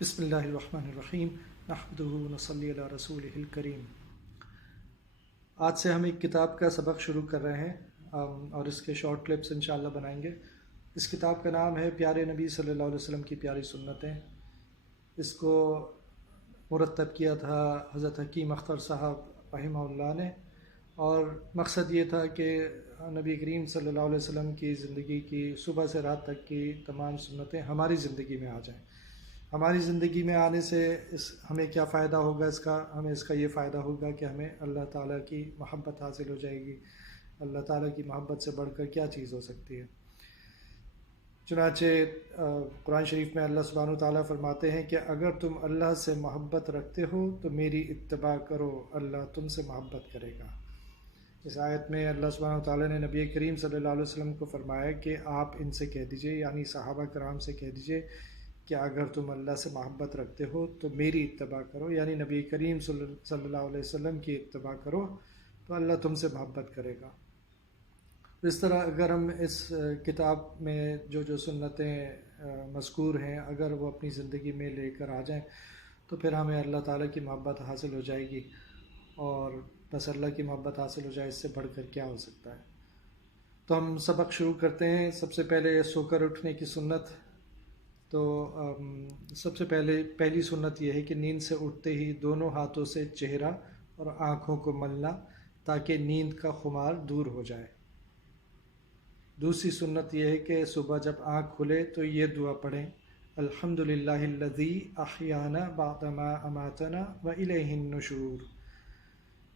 بسم اللہ الرحمن الرحیم نحمدہ ونصلی علی رسولہ الکریم۔ آج سے ہم ایک کتاب کا سبق شروع کر رہے ہیں اور اس کے شارٹ کلپس انشاءاللہ بنائیں گے۔ اس کتاب کا نام ہے پیارے نبی صلی اللہ علیہ وسلم کی پیاری سنتیں۔ اس کو مرتب کیا تھا حضرت حکیم اختر صاحب رحمہ اللہ نے، اور مقصد یہ تھا کہ نبی کریم صلی اللہ علیہ وسلم کی زندگی کی صبح سے رات تک کی تمام سنتیں ہماری زندگی میں آ جائیں۔ ہماری زندگی میں آنے سے ہمیں کیا فائدہ ہوگا؟ ہمیں اس کا یہ فائدہ ہوگا کہ ہمیں اللہ تعالیٰ کی محبت حاصل ہو جائے گی۔ اللہ تعالیٰ کی محبت سے بڑھ کر کیا چیز ہو سکتی ہے؟ چنانچہ قرآن شریف میں اللہ سبحانہ وتعالیٰ فرماتے ہیں کہ اگر تم اللہ سے محبت رکھتے ہو تو میری اتباع کرو، اللہ تم سے محبت کرے گا۔ اس آیت میں اللہ سبحانہ وتعالیٰ نے نبی کریم صلی اللہ علیہ وسلم کو فرمایا کہ آپ ان سے کہہ دیجئے، یعنی صحابہ کرام سے کہہ دیجئے کہ اگر تم اللہ سے محبت رکھتے ہو تو میری اتباع کرو، یعنی نبی کریم صلی اللہ علیہ وسلم کی اتباع کرو تو اللہ تم سے محبت کرے گا۔ اس طرح اگر ہم اس کتاب میں جو سنتیں مذکور ہیں اگر وہ اپنی زندگی میں لے کر آ جائیں تو پھر ہمیں اللہ تعالیٰ کی محبت حاصل ہو جائے گی، اور بس اللہ کی محبت حاصل ہو جائے، اس سے بڑھ کر کیا ہو سکتا ہے؟ تو ہم سبق شروع کرتے ہیں۔ سب سے پہلے سو کر اٹھنے کی سنت۔ تو سب سے پہلی سنت یہ ہے کہ نیند سے اٹھتے ہی دونوں ہاتھوں سے چہرہ اور آنکھوں کو ملنا تاکہ نیند کا خمار دور ہو جائے۔ دوسری سنت یہ ہے کہ صبح جب آنکھ کھلے تو یہ دعا پڑھیں، الحمدللہ الذی احیانا بعدما اماتنا والیہ النشور،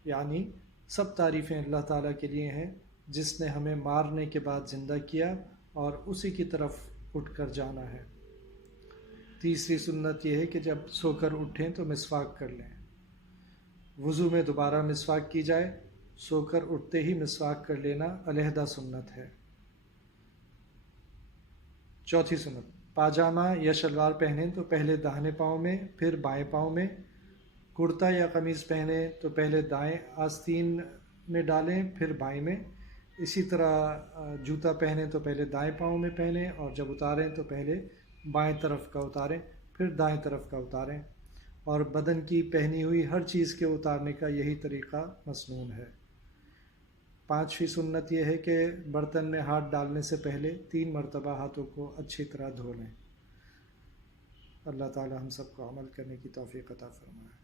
یعنی سب تعریفیں اللہ تعالیٰ کے لیے ہیں جس نے ہمیں مارنے کے بعد زندہ کیا اور اسی کی طرف اٹھ کر جانا ہے۔ تیسری سنت یہ ہے کہ جب سو کر اٹھیں تو مسواک کر لیں۔ وضو میں دوبارہ مسواک کی جائے، سو کر اٹھتے ہی مسواک کر لینا علیحدہ سنت ہے۔ چوتھی سنت، پاجامہ یا شلوار پہنیں تو پہلے داہنے پاؤں میں پھر بائیں پاؤں میں، کرتا یا قمیض پہنیں تو پہلے دائیں آستین میں ڈالیں پھر بائیں میں، اسی طرح جوتا پہنیں تو پہلے دائیں پاؤں میں پہنیں، اور جب اتاریں تو پہلے بائیں طرف کا اتاریں پھر دائیں طرف کا اتاریں، اور بدن کی پہنی ہوئی ہر چیز کے اتارنے کا یہی طریقہ مسنون ہے۔ پانچویں سنت یہ ہے کہ برتن میں ہاتھ ڈالنے سے پہلے 3 مرتبہ ہاتھوں کو اچھی طرح دھو لیں۔ اللہ تعالی ہم سب کو عمل کرنے کی توفیق عطا فرمائے۔